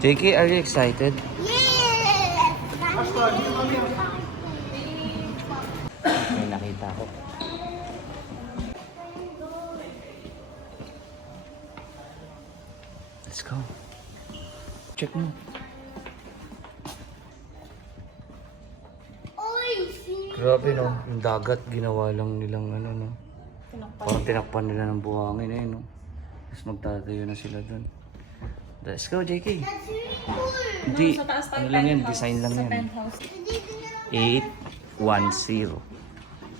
JK, are you excited? Yes! May nakita ko. Let's go. Check mo. Oy, see? Grabe no, yung dagat ginawa lang nilang ano no. Parang tinakpan nila ng buhangin eh no. Tapos magtatayo na sila dun. Let's go JK. That's really cool. Hindi, Sa taas tayo, ano lang yan, penthouse. design lang Sa yan. penthouse. Hindi ko na lang. 810.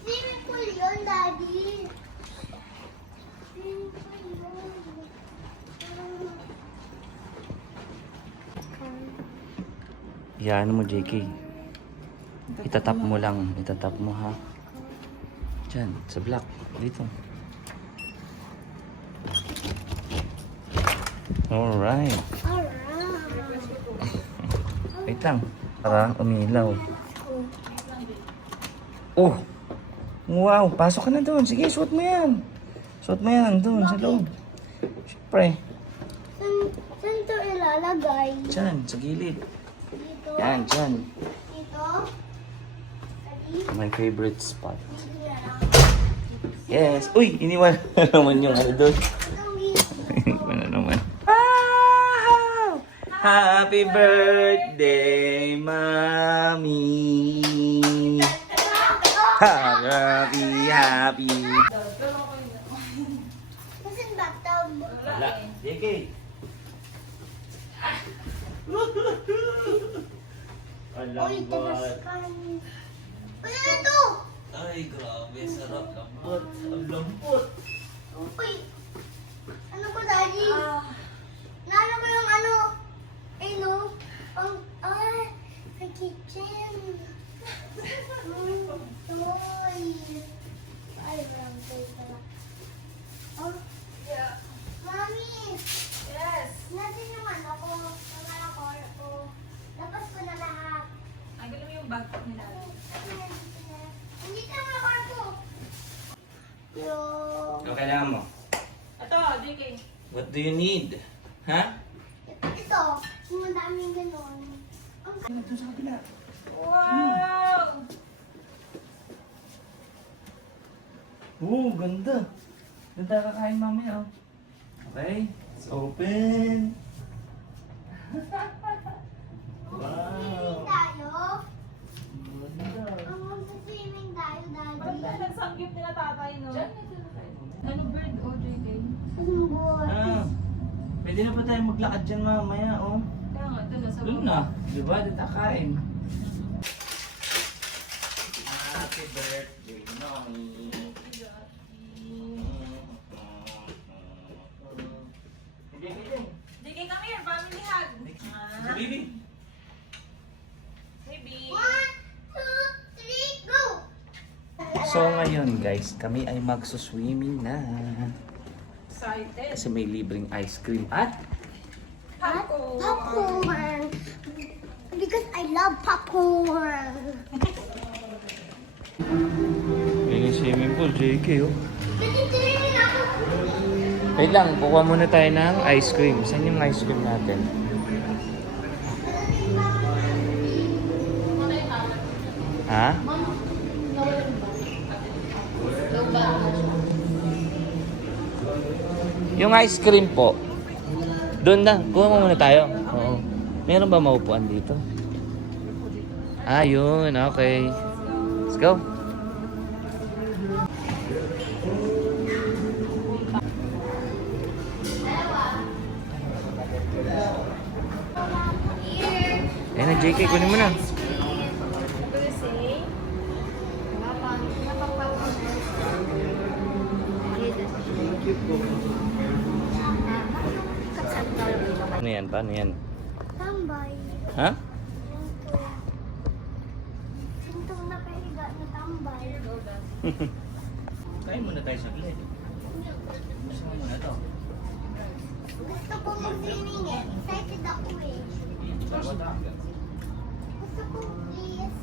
Swimming pool yun, Daddy. Swimming pool yun. Yan mo JK. Itatap mo lang, itatap mo ha. Diyan, sa block, dito. Alright. Alright. Wait lang. Para umilaw. Oh! Wow! Pasok ka na doon. Sige, suot mo yan. Suot mo yan doon sa loob. Siyempre. Saan ito ilalagay? Diyan, sa gilid. Dito? Yan, dyan. Dito? Daddy? My favorite spot. Dito na lang. Yes! Uy! Iniwan na naman yung ano doon. Itong dito. Iniwan na naman. Wow! Happy birthday, Mommy! Happy! Nasaan bathtub? Wala. JK! Uy, tabaskan. Uy, ano to? Ay, grabe. Sarap. Lambot. Ang lambot. Uy. Ano ko, Daddy? Naano ko yung ano? Eh, no? Sa kitchen. Toy. Ay, wrong toy pala. Oh. Yeah. Mami! Yes. Natin yung ano ko. Yung ano ko. Labas ko na lahat. Ang galing mo yung backpack nila. Hindi ka mga kwarto. Yung... Ano kailangan mo? Ito, JK. What do you need? Ha? Ito. Yung madaming ganon. Ang Ito sa kabila. Wow! Oo, ganda. Ganda kakain mamaya, oh. Okay, let's open. swimming Wow. tayo. Ganda. Ang magsa-swimming tayo, Parang Daddy. nagsanggip nila tatay, no? Ano bird, oh, JK? Ang buwan. Ah, pwede na ba tayo maglakad dyan mamaya, oh? Kaya nga, ito nasa Doon na, di ba? Doon kakain. Happy birthday, Mommy. JK, come here, family hug. Baby. Baby. 1, 2, 3, go! So ngayon guys, kami ay magsuswimming na. Excited. Kasi may libreng ice cream at Popcorn. Because I love popcorn. may swimming pool, JK, oh. Nagtitraining ako. Wait lang, kukuha muna tayo ng ice cream. Saan yung ice cream natin? Ha? Yung ice cream po. Doon na, kuha mo muna tayo. Oo. Meron ba maupuan dito? Ah, yun. Okay. Let's go. Ayan na, JK. Kunin mo na. Ano yan? Paano yan? Tambay. Ha? Sintong na pahiga na tambay. Kain muna tayo saglit. Gusto mo muna to. Gusto ko mag-swimming eh. Excited ako eh. Gusto ko please.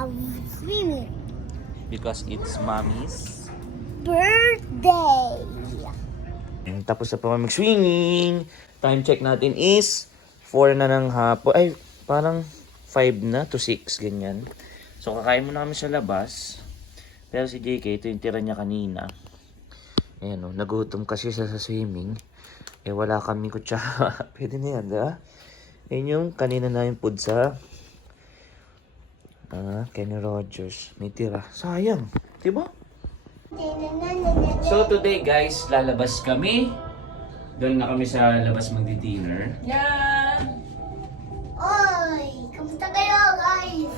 love swimming. Because it's mommy's. Birthday. Tapos na pa mag-swimming. Time check natin is 4 na ng hapon. Ay, parang 5 na to 6, ganyan. So, kakain muna kami sa labas. Pero si JK, ito yung tira niya kanina. Ayan o, nagutom kasi siya sa swimming. Eh, wala kami kutsara. Pwede na yan, diba? Ayan yung kanina na yung food sa Kenny Rogers. May tira. Sayang. Diba? So, today guys, lalabas kami. Doon na kami sa labas magdi-dinner. Yan! Oy, kamusta kayo guys?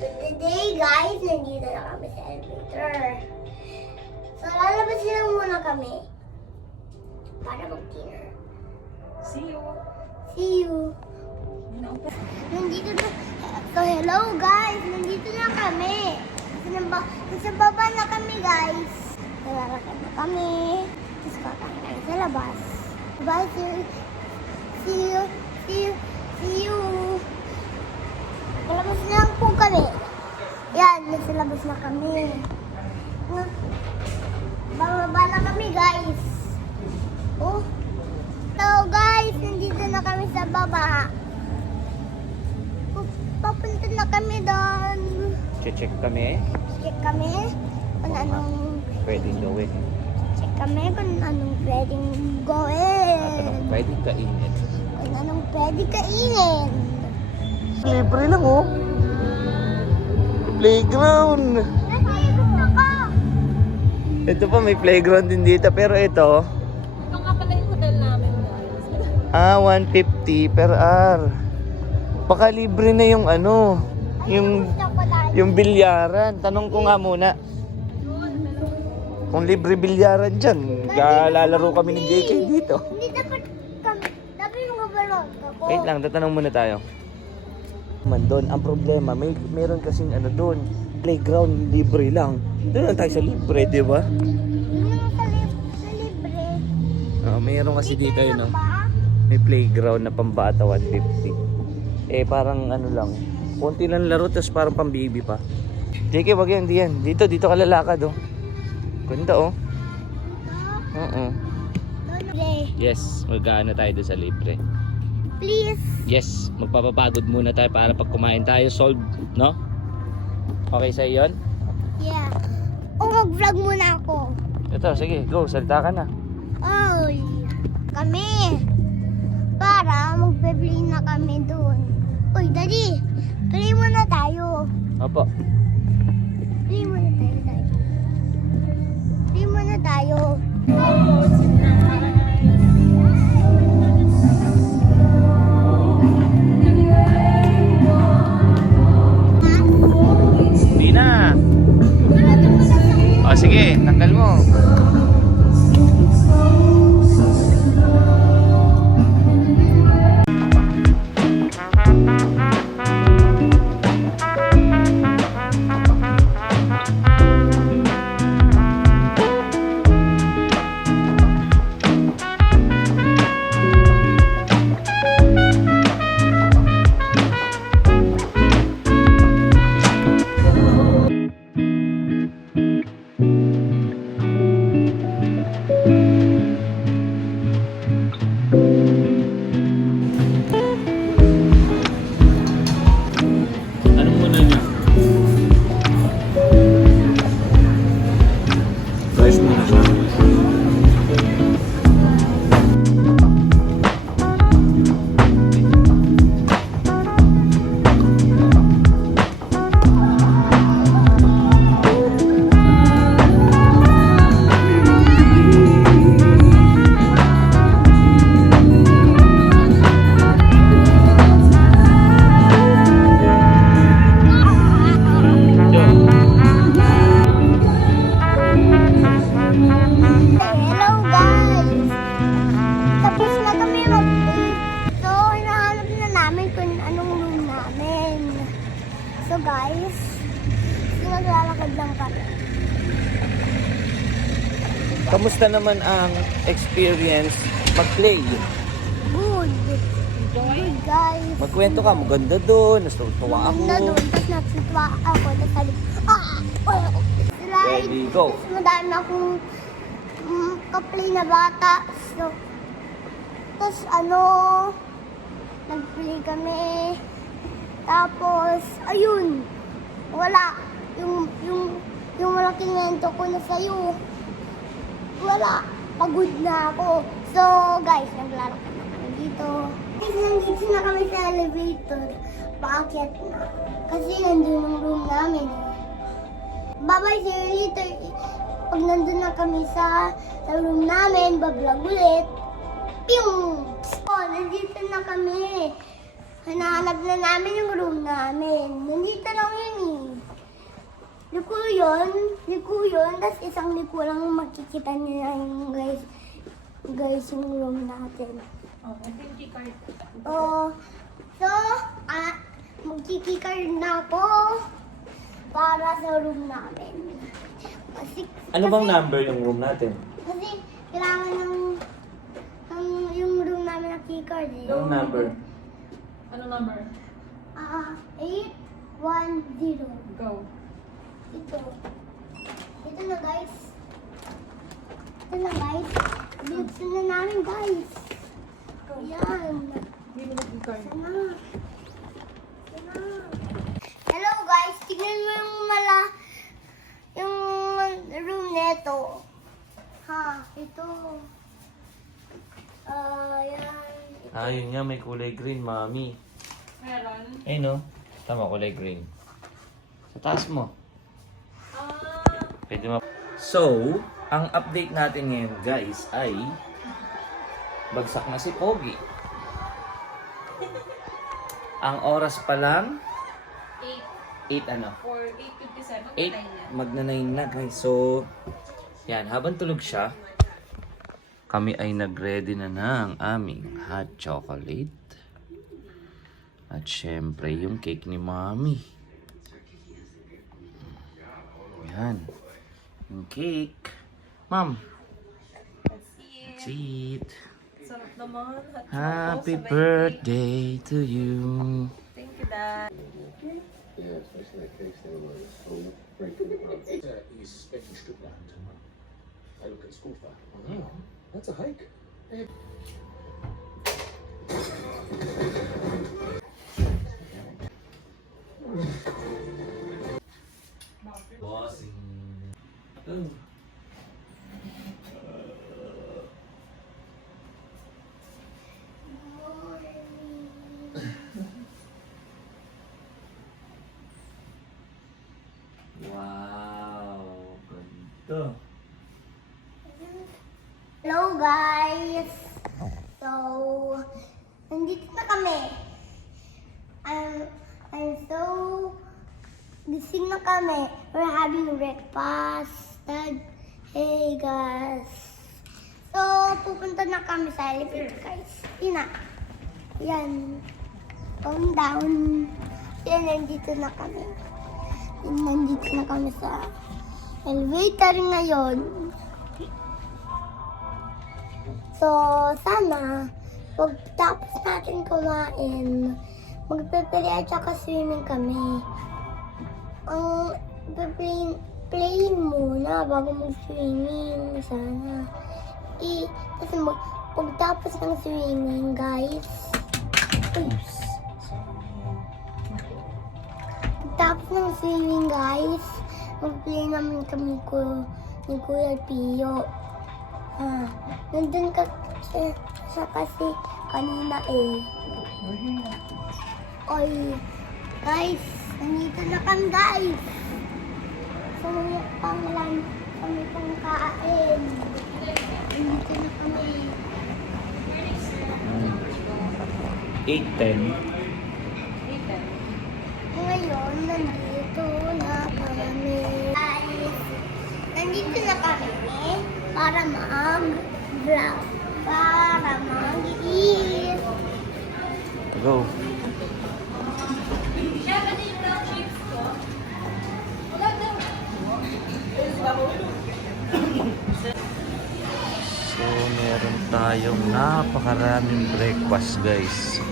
Today guys, nandito na kami sa elevator. So lalabas lang muna kami para mag-dinner. See you! See you. Nandito na. So hello guys, nandito na kami. Nasa baba na kami guys. Nalalakad na kami. Tapos kakain kami sa labas. Bye, see you. See you. Kalabas na lang po kami. Yan, nasa labas na kami. Bababa na kami guys. Oh. So guys, nandito na kami sa baba. Papunta na kami doon. Check kami. Check kami kung anong Pwedeng gawin. check kami kung anong pwedeng gawin. At anong pwedeng kainin. Kung anong pwede kainin. Libre lang oh. Playground. Kasi gusto ko. Ito pa may playground din dito. Pero ito, Ito nga pala yung hotel namin, guys. 150 per hour. Baka libre na yung ano, yung Gusto ko lagi. yung bilyaran. Tanong ko nga muna. Kung libre bilyaran dyan, lalaro kami ni JK dito. Hindi dapat kami. Dapat yung gabalot ako. Wait lang, tatanong muna tayo. Man doon, ang problema, meron kasing ano doon, playground libre lang. Doon lang tayo sa libre, di ba? Yung sa libre. Meron kasi dito yun, lang no? ba? May playground na pambata 150. Eh, parang ano lang, konti lang laro, tapos parang pang baby pa. JK, wag yan, di yan. Dito ka lalakad, oh. Ganda, oh. Oo. Libre. Yes, magkano tayo doon sa libre. Please. Yes, magpapapagod muna tayo para pag kumain tayo, solve, no? Okay sa yun? Yeah. O mag-vlog muna ako. Ito, sige, go, salita ka na. Oy. Kami. Para magpe-play na kami doon. Uy, Daddy. Play muna tayo. Opo. Play muna tayo, Daddy. Play muna tayo. Hindi na. O, sige, tanggal mo. Anong muna niya? Guys, muna siya. Hello guys! Tapos na kami mag-play. So, hinahanap na namin kung anong room namin. So guys, naglalakad lang kami. Kamusta naman ang experience mag-play? Good. Enjoy. guys. Magkwento ka, maganda doon. Natutuwa ako. Maganda doon, tapos natutuwa ako. Tapos sabi, slide. Ready, go. Tapos madami akong kaplay na bata. So, tapos nag-play kami. Tapos, ayun, wala. Yung malaking mento ko na sa'yo. Wala. Pagod na ako. So, guys, naglalakad na kami dito. Guys, nandito na kami sa elevator. Paakyat na. Kasi nandun ang room namin. Bye-bye, see you later. Pag nandun na kami sa room namin, bablog ulit. Piyong! Oh, nandito na kami. Hinahanap na namin yung room namin. Nandito lang yun eh. Liko yun. Tapos isang liko lang makikita niyo na yung guys yung room natin. Oh, ito yung keycard. Oh, so, magkikikard na ako para sa room namin. Ano bang number yung room natin? Kasi kailangan yung room namin na keycard eh. Yung number? Ano number? 810. Go. Ito na guys. Binuksan na namin guys. Yan. Hindi mo na keycard. Sana. Hello guys, tignan mo yung room neto. Ha, ito. Yan. Yun nga, may kulay green, mami. Meron. Eh no, tama, kulay green. Sa taas mo. Pwede mo. So, ang update natin ngayon guys ay bagsak na si Pogi. Ang oras pa lang 8 ano? 8:57. 8 magna-9 na guys. So, yan, habang tulog siya, kami ay nag-ready na ng aming hot chocolate. At syempre, yung cake ni Mami. Yan. Yung cake. Ma'am. Let's eat. Sarap naman. Hot Happy chocolate, sabay birthday to you. cake. Thank you, Dad. Ja, especially that cake stand was so freaking hot. Is echt een stuk naar hem. Hij loopt in school vaak. Wow, that's a hike. Bossing. Wow, ganda. Hello guys! So, nandito na kami. I'm so gising na kami. We're having breakfast. Hey guys. So, pupunta na kami sa elevator guys. Tina. Yan. Calm down. Yan, nandito na kami. Nandito na kami sa elevator ngayon. So, sana, pagtapos natin kumain, magpe-play at saka swimming kami. Ang play muna bago mag-swimming, sana. Kasi pagtapos ng swimming, guys, pagtapos ng swimming, guys, mag-play naman kami ni Kuya Pio. Nandun siya kasi kanina eh. Oy, guys, nandito na kami guys. So, panglan kami pang kain. Nandito na kami. 8:10. Ngayon, nandito na kami. Guys, nandito na kami para mag-vlog. Para mag-eat. Go. So, meron tayong napakaraming breakfast, guys.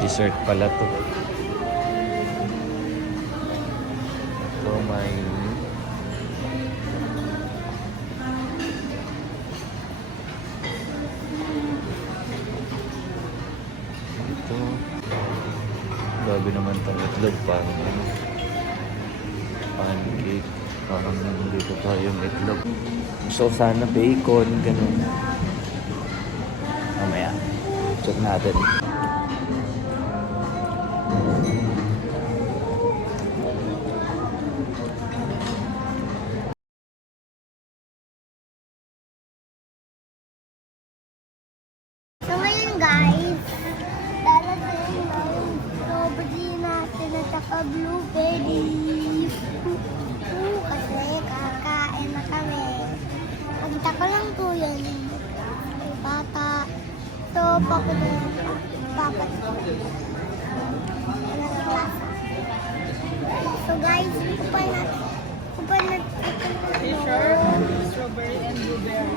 Dessert pala to. Ito may ito. Grabe naman itong itlog. Parang pancake. Parang dito tayong itlog. So sana bacon, ganun. Mamaya, check natin. So ngayon guys, darating yung strawberry natin at saka blueberry. Kasi kakain na kami. Pagta ko lang po yun. May bata. So, pako na yung papat ko. Ano ang lasa? So guys, kupay natin. Strawberry and blueberry.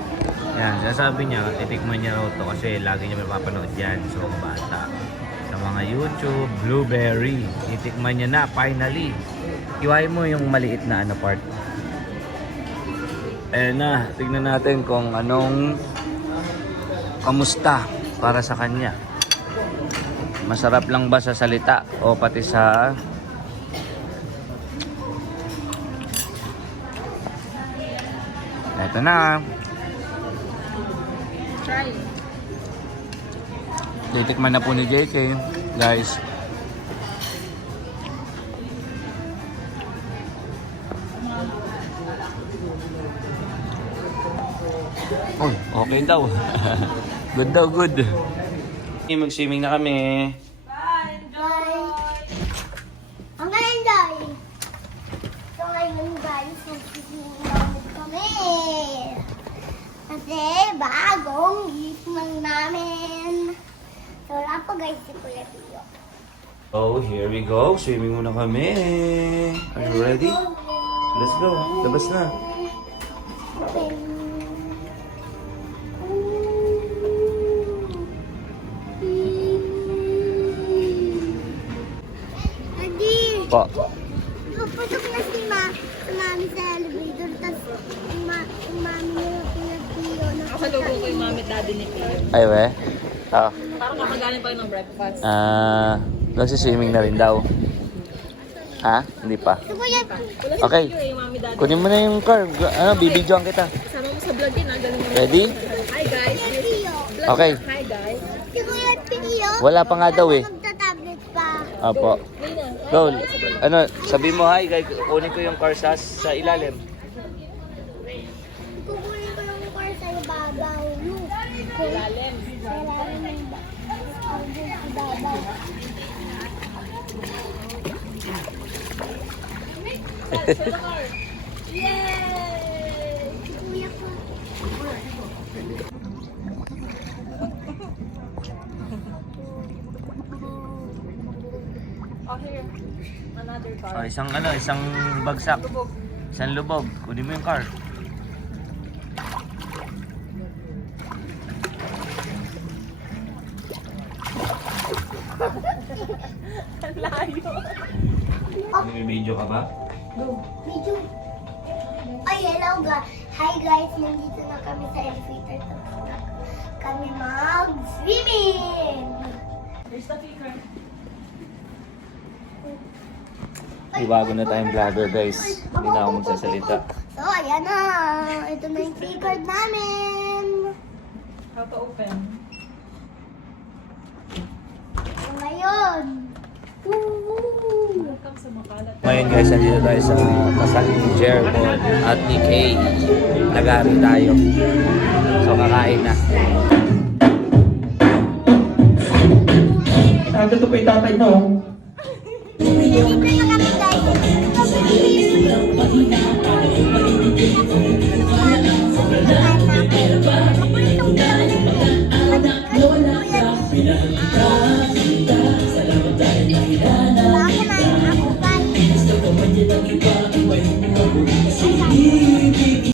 Yan, sasabi niya, titikman niya raw to kasi lagi niya mapapanood yan. So, bata. Sa mga YouTube, blueberry. Titikman niya na, finally. Iwain mo yung maliit na ano part. Ayan na, tignan natin kung anong kamusta para sa kanya. Masarap lang ba sa salita o pati sa eto na. Try. Titikman na po ni JK, guys. Oh, okay daw. Good daw, good. Mag-swimming na kami. Bye! Bye! Ang enjoy! So ngayon guys, magsisimilawag kami. Kasi bagong gift lang namin. So wala pa guys si Kuya Pio. Oh, here we go. Swimming muna kami. Are you ready? Let's go. Labas na. Adi! Pa. Papasok na si Mami sa elevator. Tapos yung Mami na Kuya Pio. Ako lugo ko yung mami at daddy ni Pio. Ay, we? Oh. Parang kakagaling pa yun ng breakfast. Nagsiswimming na rin daw. Ha? Hindi pa. Si Kuya Wala si Okay. Pio eh, yung mami daddy. Kunin mo na yung car. Bibidyoan kita. Kasama mo sa vlog yun, galing mo. Ready? Hi guys. Pio. Vlog Okay. na. Hi guys. Si Kuya Pio. Wala pa nga daw eh. Magta-tablet pa. Opo. Nina. Hi Go. guys. Ano, sabi mo hi guys. Kunin ko yung car sa ilalim. Kukunin ko lang yung car sa ibabaw. Lalim. Sa ilalim ng ibabaw. Yay! Si Kuya ko. Oh, here. Another car. Oh, isang bagsak. Isang lubog. Kunin mo yung car. Ang layo. May video ka ba? Medyo. Ay, hello guys. Hi guys, nandito na kami sa elevator. Tapos na kami mag-swimming. There's the kicker. May bago na tayong vlogger guys. Hindi na ako magsasalita. So, ayan na. Ito na yung key card namin. How to open? So, ngayon. Woo! Welcome sa makalat. Ngayon guys, nandito tayo sa passenger board at ni Kay. Nag-aari tayo. So kakain na. Nandito pa yung tatay mo. Nandito na